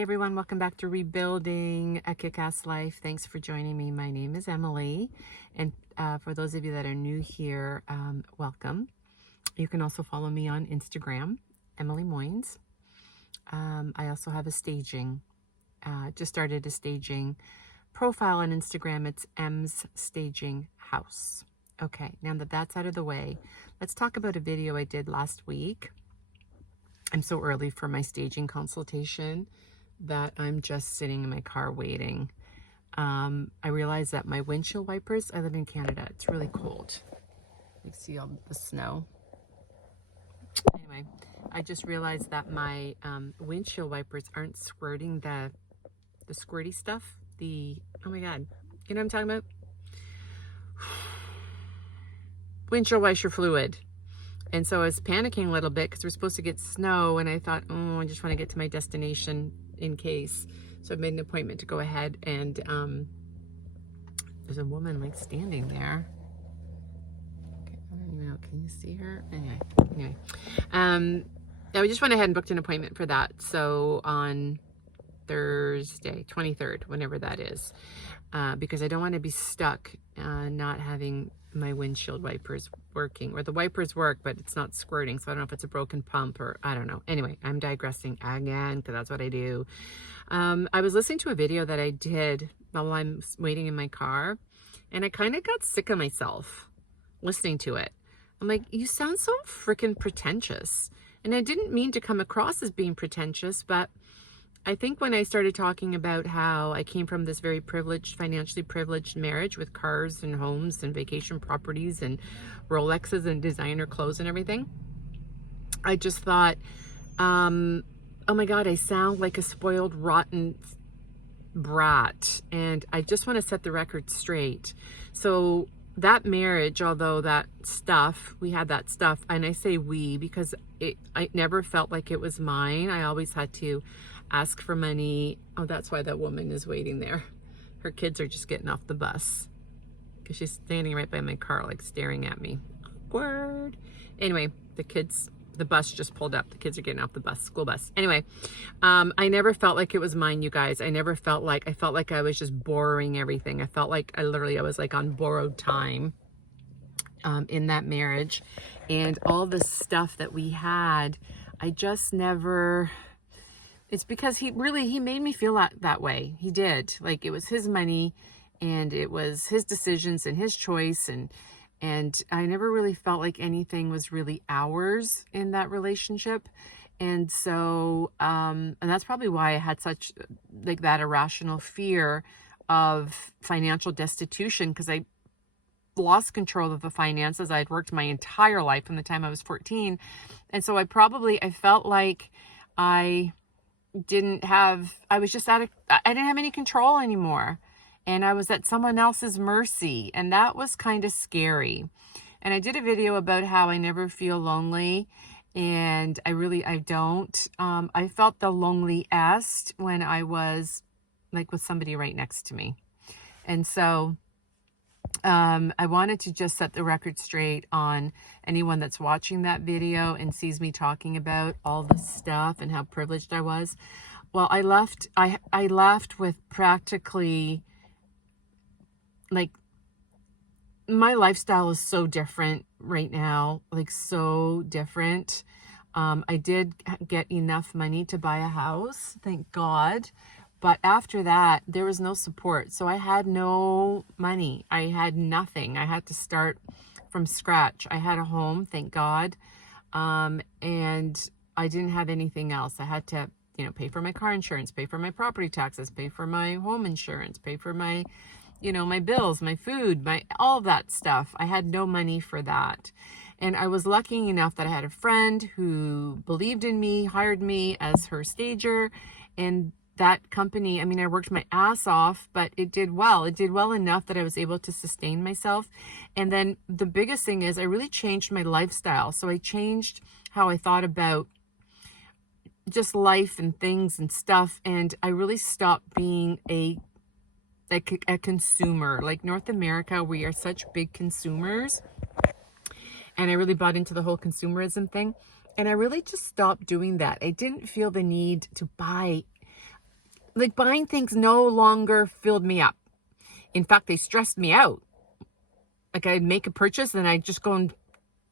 Hey everyone, welcome back to Rebuilding a Kick-Ass Life. Thanks for joining me. My name is Emily, and for those of you that are new here, welcome. You can also follow me on Instagram, Emily Moynes. I also have a staging, just started a staging profile on Instagram. It's M's Staging House. Okay, now that that's out of the way, let's talk about a video I did last week. I'm so early for my staging consultation that I'm just sitting in my car waiting. I realized that my windshield wipers, I live in Canada, it's really cold. You see all the snow. Anyway, I just realized that my windshield wipers aren't squirting the squirty stuff. Oh my God, you know what I'm talking about? Windshield washer fluid. And so I was panicking a little bit because we're supposed to get snow, and I thought, oh, I just want to get to my destination in case. So I made an appointment to go ahead, and there's a woman like standing there. Okay, I don't even know, can you see her? Anyway, I just went ahead and booked an appointment for that. So on Thursday, 23rd, whenever that is, because I don't want to be stuck not having my windshield wipers working, or the wipers work but it's not squirting, so I don't know if it's a broken pump or I don't know. Anyway, I'm digressing again because that's what I do. I was listening to a video that I did while I'm waiting in my car, and I kind of got sick of myself listening to it. I'm like, you sound so freaking pretentious, and I didn't mean to come across as being pretentious, but I think when I started talking about how I came from this very privileged, financially privileged marriage with cars and homes and vacation properties and Rolexes and designer clothes and everything, I just thought, oh my God, I sound like a spoiled, rotten brat. And I just want to set the record straight. So that marriage, although that stuff, we had that stuff, and I say we because I never felt like it was mine. I always had to ask for money. Oh, that's why that woman is waiting there. Her kids are just getting off the bus because she's standing right by my car, like staring at me. Awkward. Anyway, the bus just pulled up. The kids are getting off the bus, school bus. Anyway, I never felt like it was mine, you guys. I felt like I was just borrowing everything. I felt like I was like on borrowed time in that marriage, and all the stuff that we had, I just never. It's because he made me feel that way. He did. Like, it was his money and it was his decisions and his choice. And I never really felt like anything was really ours in that relationship. And so, and that's probably why I had such like that irrational fear of financial destitution, because I lost control of the finances. I had worked my entire life from the time I was 14. And so I felt like I didn't have any control anymore, and I was at someone else's mercy, and that was kind of scary. And I did a video about how I never feel lonely, and I don't. I felt the loneliest when I was like with somebody right next to me. And so I wanted to just set the record straight on anyone that's watching that video and sees me talking about all this stuff and how privileged I was. Well, I left with practically, like, my lifestyle is so different right now, like so different. I did get enough money to buy a house, thank God. But after that, there was no support. So I had no money. I had nothing. I had to start from scratch. I had a home, thank God. And I didn't have anything else. I had to, pay for my car insurance, pay for my property taxes, pay for my home insurance, pay for my, my bills, my food, all of that stuff. I had no money for that. And I was lucky enough that I had a friend who believed in me, hired me as her stager, and that company, I worked my ass off, but it did well. It did well enough that I was able to sustain myself. And then the biggest thing is I really changed my lifestyle. So I changed how I thought about just life and things and stuff. And I really stopped being a consumer. Like North America, we are such big consumers. And I really bought into the whole consumerism thing. And I really just stopped doing that. I didn't feel the need to buy like buying things no longer filled me up. In fact, they stressed me out. Like I'd make a purchase and I'd just go and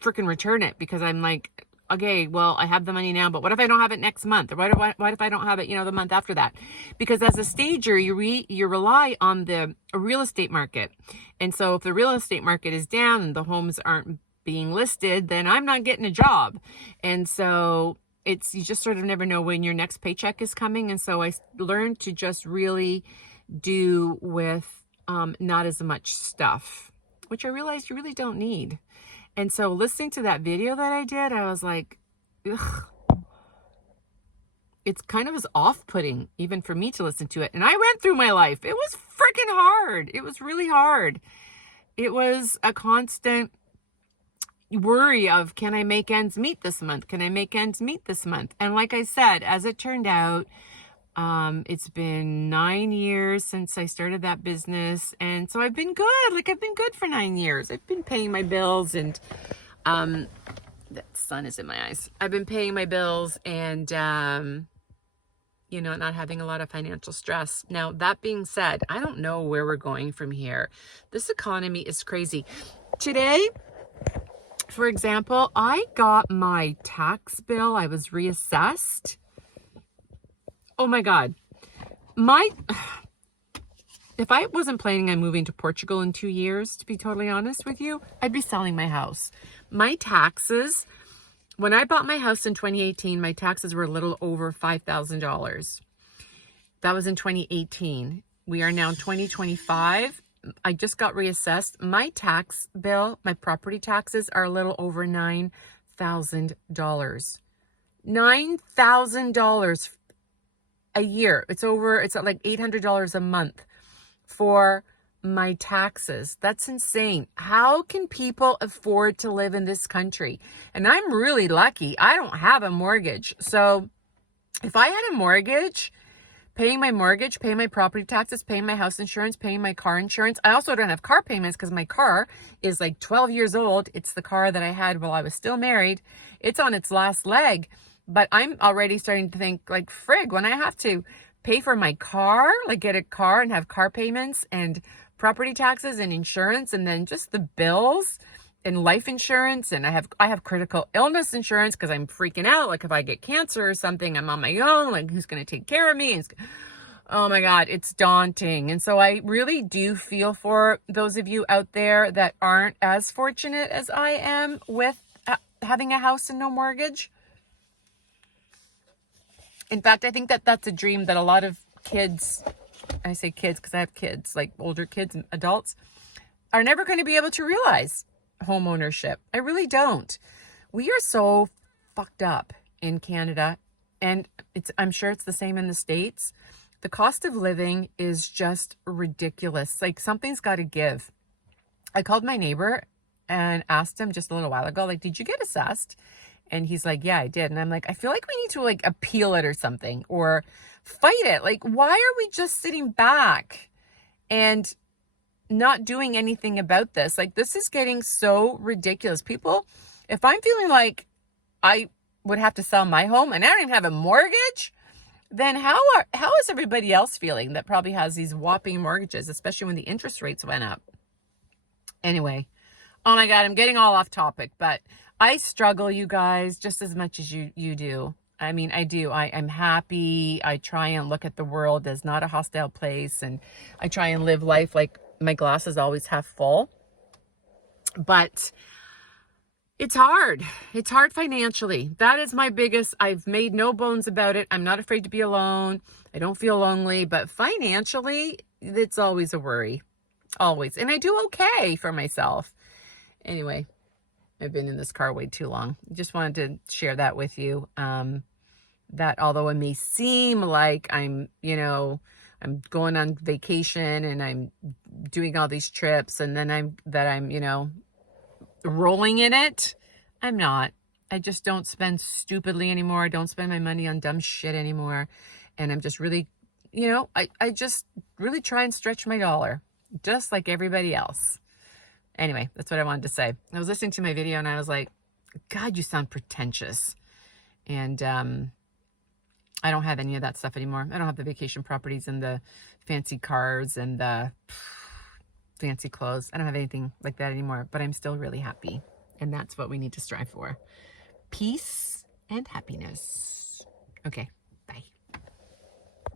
freaking return it because I'm like, okay, well, I have the money now, but what if I don't have it next month? Or what if I don't have it, the month after that? Because as a stager, you rely on the real estate market. And so if the real estate market is down and the homes aren't being listed, then I'm not getting a job. And so you just sort of never know when your next paycheck is coming. And so I learned to just really do with not as much stuff, which I realized you really don't need. And so listening to that video that I did, I was like, ugh. It's kind of as off-putting even for me to listen to it. And I went through my life. It was freaking hard. It was really hard. It was a constant worry of, can I make ends meet this month? Can I make ends meet this month? And like I said, as it turned out, it's been 9 years since I started that business. And so I've been good. Like I've been good for 9 years. I've been paying my bills and, that sun is in my eyes. I've been paying my bills and, not having a lot of financial stress. Now, that being said, I don't know where we're going from here. This economy is crazy. Today, for example, I got my tax bill. I was reassessed. Oh my God. If I wasn't planning on moving to Portugal in 2 years, to be totally honest with you, I'd be selling my house. My taxes, when I bought my house in 2018, my taxes were a little over $5,000. That was in 2018. We are now in 2025. I just got reassessed. My tax bill, my property taxes are a little over $9,000. $9,000 a year. It's like $800 a month for my taxes. That's insane. How can people afford to live in this country? And I'm really lucky. I don't have a mortgage. So if I had a mortgage, paying my mortgage, paying my property taxes, paying my house insurance, paying my car insurance. I also don't have car payments because my car is like 12 years old. It's the car that I had while I was still married. It's on its last leg. But I'm already starting to think like, frig, when I have to pay for my car, like get a car and have car payments and property taxes and insurance, and then just the bills and life insurance. And I have critical illness insurance because I'm freaking out. Like if I get cancer or something, I'm on my own. Like who's going to take care of me? And oh my God, it's daunting. And so I really do feel for those of you out there that aren't as fortunate as I am with having a house and no mortgage. In fact, I think that that's a dream that a lot of kids, I say kids because I have kids, like older kids and adults, are never going to be able to realize home ownership. I really don't. We are so fucked up in Canada, and I'm sure it's the same in the States. The cost of living is just ridiculous. Like something's got to give. I called my neighbor and asked him just a little while ago, like, did you get assessed? And he's like, yeah, I did. And I'm like, I feel like we need to like appeal it or something or fight it. Like, why are we just sitting back and not doing anything about this? Like, this is getting so ridiculous. People, if I'm feeling like I would have to sell my home and I don't even have a mortgage, then how is everybody else feeling that probably has these whopping mortgages, especially when the interest rates went up? Anyway, oh my God, I'm getting all off topic, but I struggle, you guys, just as much as you do. I mean, I do. I'm happy. I try and look at the world as not a hostile place. And I try and live life like my glass is always half full. But it's hard. It's hard financially. That is my biggest, I've made no bones about it. I'm not afraid to be alone. I don't feel lonely. But financially, it's always a worry. Always. And I do okay for myself. Anyway. I've been in this car way too long. Just wanted to share that with you. That although it may seem like I'm going on vacation and I'm doing all these trips and then I'm rolling in it, I'm not. I just don't spend stupidly anymore. I don't spend my money on dumb shit anymore. And I'm just really, I just really try and stretch my dollar just like everybody else. Anyway, that's what I wanted to say. I was listening to my video and I was like, God, you sound pretentious. And I don't have any of that stuff anymore. I don't have the vacation properties and the fancy cars and the fancy clothes. I don't have anything like that anymore, but I'm still really happy. And that's what we need to strive for. Peace and happiness. Okay.